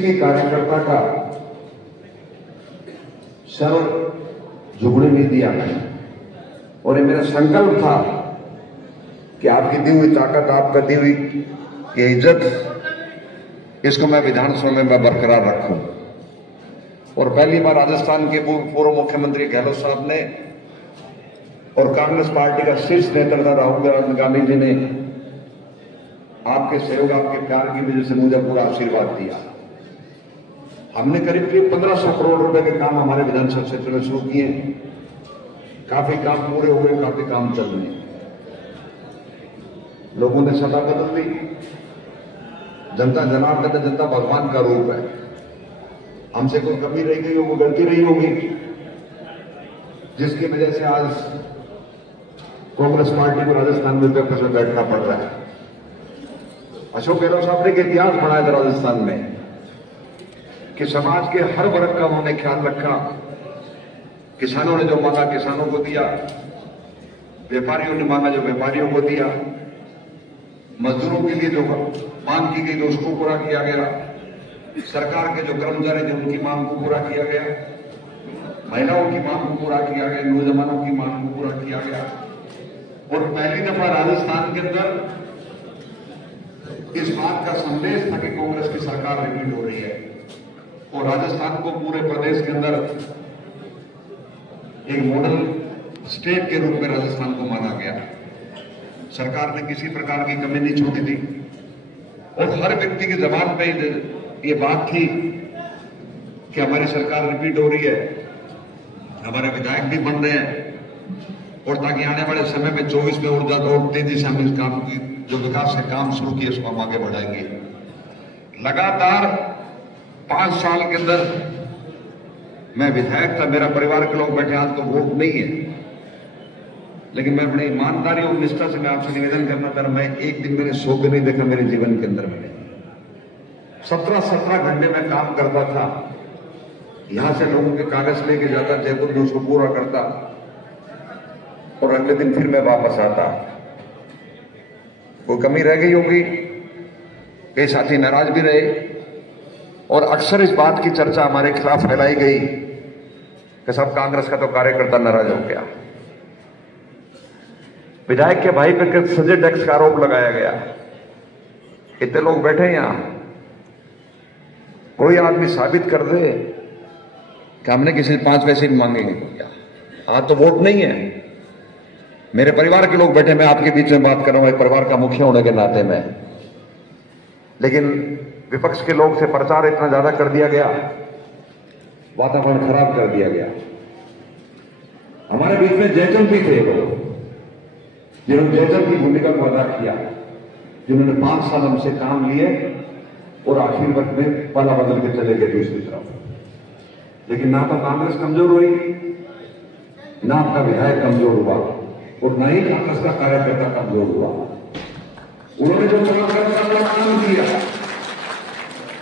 भी कार्यकर्ता का सर झुकने नहीं दिया मैंने। और ये मेरा संकल्प था कि आपकी दी हुई ताकत, आपका दी हुई ये इज्जत, इसको मैं विधानसभा में मैं बरकरार रखूं। और पहली बार राजस्थान के पूर्व मुख्यमंत्री गहलोत साहब ने और कांग्रेस पार्टी का शीर्ष नेता राहुल गांधी जी ने आपके सहयोग, आपके प्यार की वजह से मुझे पूरा आशीर्वाद दिया। हमने करीब 1500 करोड़ रुपए के काम हमारे विधानसभा क्षेत्र में शुरू किए। काफी काम पूरे हुए, काफी काम चल रहे हैं। लोगों ने सत्ता बदल दी। जनता जनार्दन, जनता भगवान का रूप है। हमसे कोई कमी रह गई होगी, गलती रही होगी, जिसकी वजह से आज कांग्रेस पार्टी को राजस्थान में विपक्ष में बैठना पड़ रहा है। अशोक गहलोत साहब ने इतिहास बनाया था राजस्थान में कि समाज के हर वर्ग का उन्होंने ख्याल रखा। किसानों ने जो मांगा किसानों को दिया, व्यापारियों ने मांगा जो व्यापारियों को दिया, मजदूरों के लिए जो मांग की गई तो उसको पूरा किया गया, सरकार के जो कर्मचारी थे उनकी मांग को पूरा किया गया, महिलाओं की मांग को पूरा किया गया, नौजवानों की मांग को पूरा किया गया। और पहली दफा राजस्थान के अंदर इस बात का संदेश था कि कांग्रेस की सरकार रिपीट हो रही है। और राजस्थान को पूरे प्रदेश के अंदर एक मॉडल स्टेट के रूप में राजस्थान को माना गया। सरकार ने किसी प्रकार की कमी नहीं छोड़ी थी और हर व्यक्ति की जबान पे ये बात थी कि हमारी सरकार रिपीट हो रही है, हमारे विधायक भी बन रहे हैं और ताकि आने वाले समय में 24 में ऊर्जा और तेजी से हम इस काम की जो विकास के काम शुरू किए उसको हम आगे बढ़ाएंगे। लगातार 5 साल के अंदर मैं विधायक था, मेरा परिवार के लोग बैठे, आज तो वोट नहीं है, लेकिन मैं अपनी ईमानदारी और निष्ठा से मैं आपसे निवेदन करना चाह रहा, मैं एक दिन मैंने सो के नहीं देखा मेरे जीवन के अंदर। मैंने 17 घंटे में काम करता था। यहां से लोगों के कागज लेके जाता, जयपुर में उसको पूरा करता और अगले दिन फिर मैं वापस आता। कोई कमी रह गई होगी, कई साथी नाराज भी रहे और अक्सर इस बात की चर्चा हमारे खिलाफ फैलाई गई कि सब कांग्रेस का तो कार्यकर्ता नाराज हो गया। विधायक के भाई पे सजे टैक्स का आरोप लगाया गया। इतने लोग बैठे हैं यहां, कोई आदमी साबित कर दे कि हमने किसी से 5 पैसे भी मांगेंगे क्या? आज तो वोट नहीं है। मेरे परिवार के लोग बैठे, मैं आपके बीच में बात कर रहा हूं एक परिवार का मुखिया होने के नाते में, लेकिन विपक्ष के लोग से प्रचार इतना ज्यादा कर दिया गया, वातावरण खराब कर दिया गया। हमारे बीच में जयचंद भी थे लोग जिन्होंने जयचंद की भूमिका को अदा किया, जिन्होंने 5 साल हमसे काम लिए और आखिर वक्त में पाला बदल के चले गए दूसरी तरफ। लेकिन ना तो कांग्रेस कमजोर हुई, ना आपका विधायक कमजोर हुआ और ना ही कांग्रेस का कार्यकर्ता कमजोर हुआ। उन्होंने जो काम किया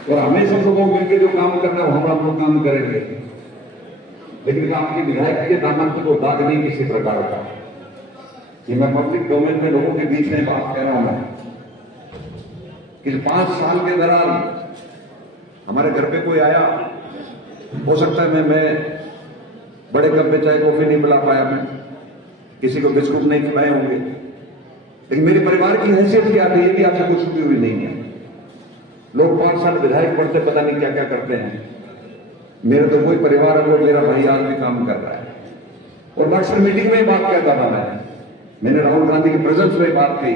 और हमें सब लोगों मिलकर जो काम करना है हम लोग काम करेंगे, लेकिन आपके विधायक के दामन को दाग नहीं किसी प्रकार का। ये मैं पब्लिक डोमेन में लोगों के बीच में बात कह रहा हूं मैं कि 5 साल के दौरान हमारे घर पे कोई आया, हो सकता है मैं बड़े कप में चाय कॉफी नहीं पिला पाया, मैं किसी को बिस्कुट नहीं खिलाए होंगे, लेकिन मेरे परिवार की हैसियत क्या थी ये भी आपसे कुछ छुपी हुई नहीं है। लोग 5 साल विधायक पढ़ते पता नहीं क्या क्या करते हैं। मेरे तो कोई परिवार है, मेरा भाई आज भी काम कर रहा है। और मैं अक्सर मीटिंग में बात कहता था, मैंने राहुल गांधी की प्रेजेंस में बात कही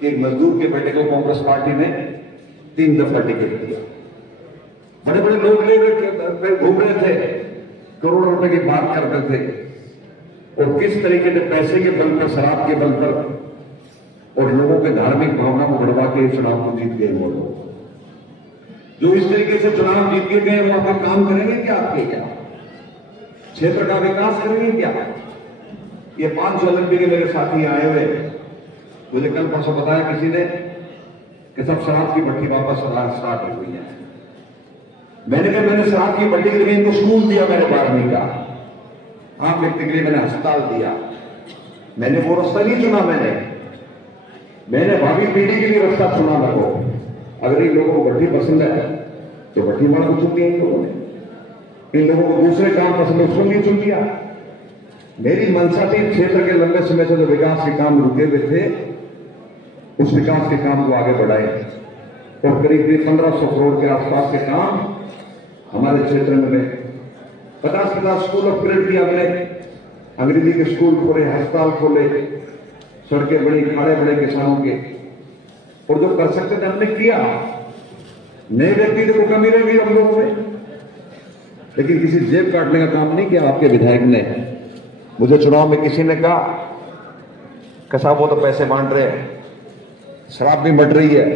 कि एक मजदूर के बेटे को कांग्रेस पार्टी ने 3 दफा टिकट दिया। बड़े बड़े लोग लेकर घूम रहे थे, करोड़ों रुपए की बात करते थे और किस तरीके से पैसे के बल पर, शराब के बल पर और लोगों के धार्मिक भावना को बढ़वा के चुनाव को जीत गए। वो लोग जो इस तरीके से चुनाव जीत के गए वो आपका काम करेंगे क्या? आपके क्या क्षेत्र का विकास करेंगे क्या? ये 500 ओलंपिक के मेरे साथी आए हुए, मुझे कल परसों बताया किसी ने कि सब शराब की भट्टी वापस स्टार्ट हो गई है। मैंने शराब की भट्टी के लिए इनको स्कूल दिया, मैंने 12वीं का आम व्यक्ति के लिए मैंने अस्पताल दिया। मैंने वो रास्ता नहीं चुना, मैंने भावी पीढ़ी के लिए रास्ता चुना। लगो अगर इन लोगों को भट्टी पसंद है तो भट्टीमार को चुन लिया इन लोगों ने। इन लोगों को दूसरे काम पसंद है, उसको नहीं चुन लिया। मेरी मंशा थी क्षेत्र के लंबे समय से जो विकास के काम रुके हुए थे, उस विकास के काम को आगे बढ़ाए और करीब 1500 करोड़ के आसपास के काम हमारे क्षेत्र में 50 स्कूल अपग्रेड किया हमने, अंग्रेजी के स्कूल खोले, अस्पताल खोले, सड़कें बड़ी, खाड़े बड़े किसानों के, और जो कर सकते थे हमने किया। नए व्यक्ति को कमी रह गई हम लोगों में, लेकिन किसी जेब काटने का काम नहीं किया आपके विधायक ने। मुझे चुनाव में किसी ने कहा कि साहब वो तो पैसे बांट रहे हैं, शराब भी बट रही है।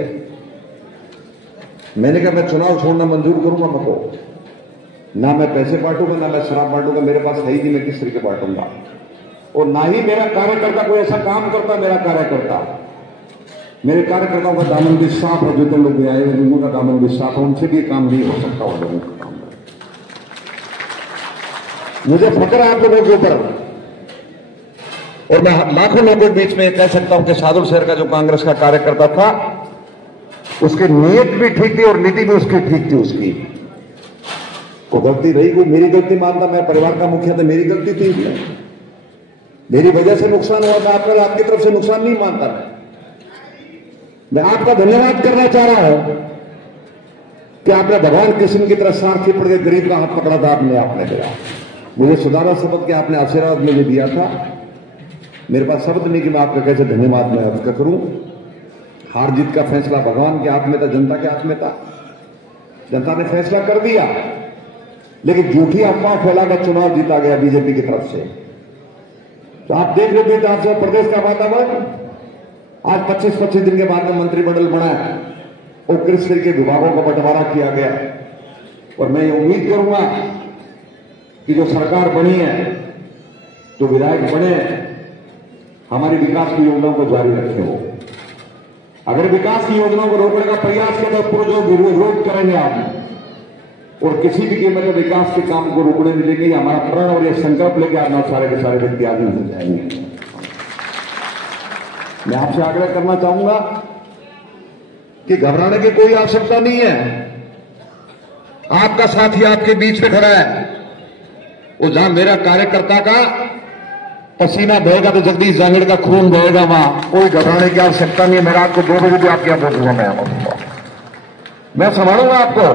मैंने कहा मैं चुनाव छोड़ना मंजूर करूंगा मको, ना मैं पैसे बांटूंगा ना मैं शराब बांटूंगा, मेरे पास है ही नहीं, मैं किस तरीके बांटूंगा। और ना ही मेरा कार्यकर्ता कोई ऐसा काम करता, मेरा कार्यकर्ता, मेरे कार्यकर्ताओं का दामन भी साफ है, जो तो लोग भी आए लोगों का दामन भी साफ है, उनसे भी काम नहीं हो सकता उन लोगों का काम। मुझे फक्र है आप लोगों के ऊपर, और मैं लाखों लोगों के बीच में कह सकता हूं कि सादुल शहर का जो कांग्रेस का कार्यकर्ता था, उसकी नीयत भी ठीक थी और नीति भी उसकी ठीक थी। उसकी को गलती रही, वो मेरी गलती मानता, मैं परिवार का मुखिया था, मेरी गलती थी, मेरी वजह से नुकसान हुआ था। आपकी तरफ से नुकसान नहीं मानता। मैं आपका धन्यवाद करना चाह रहा हूं कि आपने भगवान कृष्ण की तरह सारथी पड़ के गरीब का हाथ पकड़ा था, आपने दिया। मुझे सुधारा शब्द के आपने आशीर्वाद मुझे दिया था। मेरे पास शब्द नहीं कि मैं आपका कैसे धन्यवाद मैं आपका करूं। हार जीत का फैसला भगवान के हाथ में था, जनता के हाथ में था। जनता ने फैसला कर दिया, लेकिन झूठी अफवाह फैलाकर चुनाव जीता गया बीजेपी की तरफ से। तो आप देख रहे थे आज प्रदेश का वातावरण, आज 25-25 दिन के बाद में मंत्रिमंडल बना और किस तरीके के विभागों का बंटवारा किया गया। और मैं ये उम्मीद करूंगा कि जो सरकार बनी है, जो विधायक बने, हमारी विकास की योजनाओं को जारी रखे हो। अगर विकास की योजनाओं को रोकने का प्रयास किया तो जो विरोध करेंगे आप, और किसी भी कीमत में विकास के काम को रोकने नहीं देंगे। हमारा प्रण और ये संकल्प लेकर आप सारे के सारे व्यक्ति आगे हो जाएंगे। मैं आपसे आग्रह करना चाहूंगा कि घबराने की कोई आवश्यकता नहीं है। आपका साथी आपके बीच में खड़ा है। वो जहां मेरा कार्यकर्ता का पसीना बहेगा तो जगदीश जांगड़ का खून बहेगा, वहां कोई घबराने की आवश्यकता नहीं है। मैं रात को 2 बजे भी आपके यहां पहुंचूंगा, मैं संभालूंगा आपको।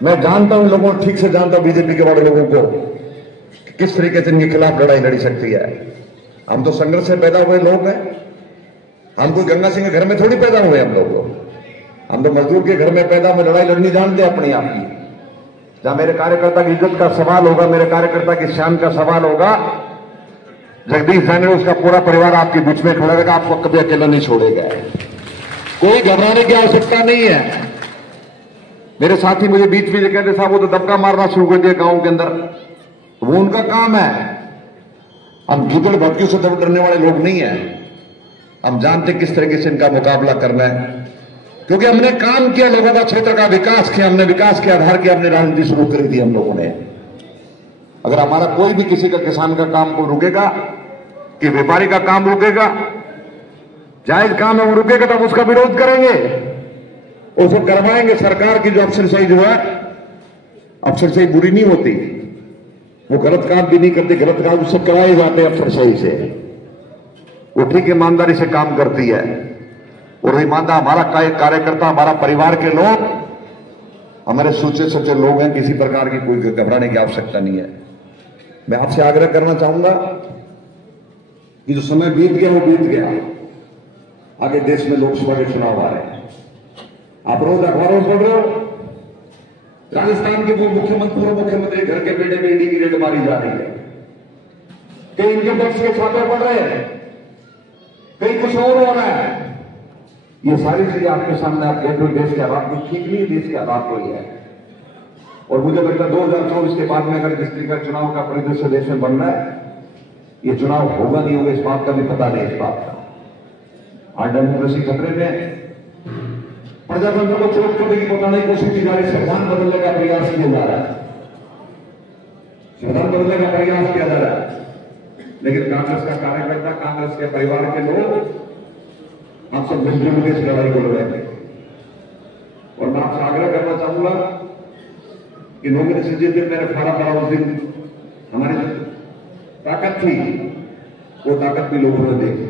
मैं जानता हूं लोगों को, ठीक से जानता हूं बीजेपी के बड़े लोगों को कि किस तरीके से इनके खिलाफ लड़ाई लड़ी सकती है। हम तो संघर्ष से पैदा हुए लोग हैं। हम कोई गंगा सिंह के घर में थोड़ी पैदा हुए हम लोग। हम तो मजदूर के घर में पैदा, में लड़ाई लड़नी जानते हैं अपने आप की। जहां मेरे कार्यकर्ता की इज्जत का सवाल होगा, मेरे कार्यकर्ता की शान का सवाल होगा, जगदीश जांगड़ उसका पूरा परिवार आपके बीच में खड़ा रहेगा, आपको कभी अकेला नहीं छोड़ेगा। कोई घबराने की आवश्यकता नहीं है। मेरे साथी मुझे बीच में कहते साहब वो तो दबका मारना शुरू कर दिया गांव के अंदर, वो उनका काम है। हम गीदड़ भटकियों से डरने वाले लोग नहीं है। हम जानते किस तरीके से इनका मुकाबला करना है, क्योंकि हमने काम किया, लोगों का क्षेत्र का विकास किया, हमने विकास के आधार की हमने राजनीति शुरू कर दी हम लोगों ने। अगर हमारा कोई भी किसी का किसान का काम को रुकेगा, कि व्यापारी का काम रुकेगा, जायज काम है वो रुकेगा, तो हम उसका विरोध करेंगे, उसको करवाएंगे। सरकार की जो अफसरशाही जो है, अफसरशाही बुरी नहीं होती, वो गलत काम भी नहीं करते, गलत काम उससे कराए जाते हैं अफसरशाही से। वो ठीक ईमानदारी से काम करती है, और ईमानदार हमारा कार्यकर्ता, हमारा परिवार के लोग, हमारे सोचे सच्चे लोग हैं। किसी प्रकार की कोई घबराने की आवश्यकता नहीं है। मैं आपसे आग्रह करना चाहूंगा कि जो समय बीत गया वो बीत गया। आगे देश में लोकसभा के चुनाव आ रहे हैं। आप रोज अखबारों पढ़ रहे हो, राजस्थान के पूर्व मुख्यमंत्री घर के बेटे में ईडी की रेड मारी जा रही है। कई इनकम टैक्स के छापे पड़ रहे हैं, कई कुछ और हो रहा है। ये सारी चीजें आपके सामने आप देख रहे हो। देश के हालात कुछ ठीक नहीं, देश के हालात कोई है। और मुझे लगता है 2024 के बाद में अगर जिस तरीके का चुनाव का परिदृश्य देश में बनना है, ये चुनाव होगा नहीं होगा इस बात का भी पता नहीं। इस बात का आज डेमोक्रेसी खतरे में, प्रजातंत्र को चोट करने की बताने की कोशिश की जा रही है। संविधान बदलने का प्रयास किया जा रहा है, संविधान बदलने का प्रयास किया जा रहा है, लेकिन कांग्रेस का कार्यकर्ता, कांग्रेस के परिवार के लोग हम सब मिलजुल के इस लड़ाई को लड़ेंगे। और मैं आपसे आग्रह करना चाहूंगा चाहूंगा कि नॉमिनेशन जिस दिन मैंने फाड़ा पड़ा उस दिन हमारी ताकत थी वो ताकत भी लोगों ने देखी।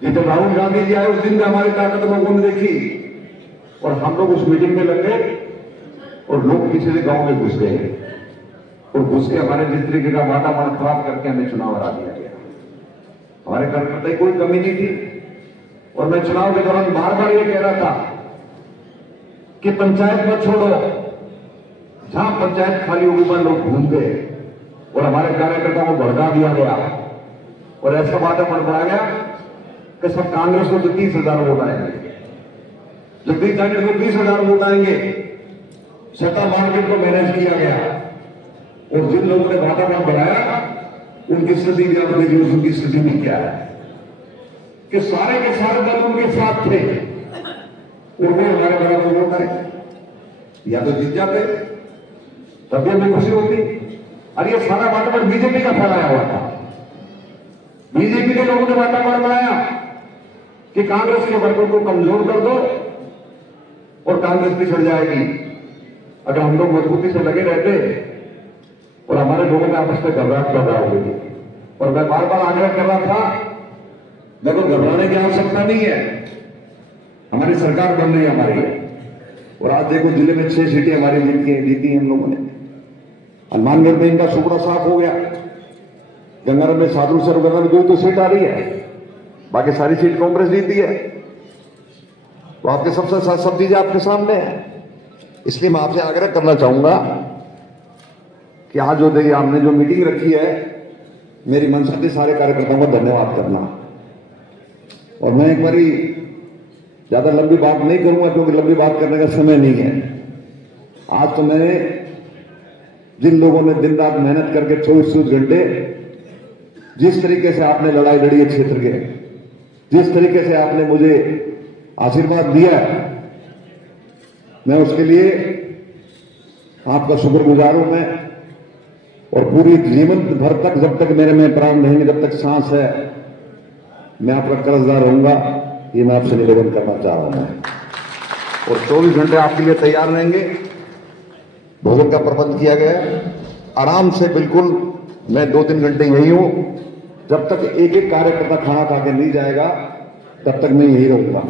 जिस दिन राहुल गांधी जी आए उस दिन भी हमारी ताकत लोगों ने देखी और हम लोग उस मीटिंग में लग गए और लोग किसी से गांव में घुस गए और घुस के हमारे जिस तरीके का वातावरण खराब करके हमें चुनाव हरा दिया गया। हमारे कार्यकर्ता की कोई कमी नहीं थी और मैं चुनाव के दौरान बार बार ये कह रहा था कि पंचायत मत छोड़ो, जहां पंचायत खाली होगी वहां लोग घूम गए और हमारे कार्यकर्ताओं को भड़का दिया गया और ऐसा वातावरण बनाया गया कि सब कांग्रेस को तो 30,000 वोट आएंगे, जगदीश कांग्रेस को 20,000 वोट आएंगे। सत्ता मार्केट को मैनेज किया गया और जिन लोगों ने वातावरण बनाया उनकी स्थिति भी आप देखिए, उनकी स्थिति भी क्या है कि सारे के सारे दल उनके साथ थे और वो हमारे बराबर वोट आए, या तो जीत जाते तब भी हमें खुशी होती। और ये सारा वातावरण बीजेपी का फैलाया हुआ था। बीजेपी के लोगों ने वातावरण बनाया कि कांग्रेस के वर्गों को कमजोर कर दो और कांग्रेस पिछड़ जाएगी। अगर हम लोग मजबूती से लगे रहते और हमारे लोगों में आपस में घबराहट पैदा हो गई। और मैं बार बार आग्रह कर रहा था, मेरे को घबराने की आवश्यकता नहीं है, हमारी सरकार बन रही है हमारी। और आज देखो जिले में 6 सीटें हमारी जीती हैं हम लोगों ने। हनुमानगढ़ में इनका सुपड़ा साफ हो गया, गंगाराम में साधु सरगना में 2 सीट आ रही है, बाकी सारी सीट कांग्रेस जीती है। तो आपके सबसे सब चीजें आपके सामने है। इसलिए मैं आपसे आग्रह करना चाहूंगा कि आज जो देखिए आपने जो मीटिंग रखी है, मेरी मनसा से सारे कार्यकर्ताओं को धन्यवाद करना। और मैं एक बारी ज्यादा लंबी बात नहीं करूंगा क्योंकि लंबी बात करने का समय नहीं है। आज तो मैंने जिन लोगों ने दिन रात मेहनत करके 24 घंटे जिस तरीके से आपने लड़ाई लड़ी है क्षेत्र के, जिस तरीके से आपने मुझे आशीर्वाद दिया, मैं उसके लिए आपका शुक्रगुजार हूं मैं। और पूरी जीवन भर तक, जब तक मेरे में प्राण रहेंगे, जब तक सांस है, मैं आपका कर्जदार रहूंगा। ये मैं आपसे निवेदन करना चाह रहा हूं। और 24 घंटे आपके लिए तैयार रहेंगे। भोजन का प्रबंध किया गया, आराम से बिल्कुल। मैं 2-3 घंटे यही हूं, जब तक एक एक कार्यकर्ता खाना खा के नहीं जाएगा तब तक मैं यही रहूंगा।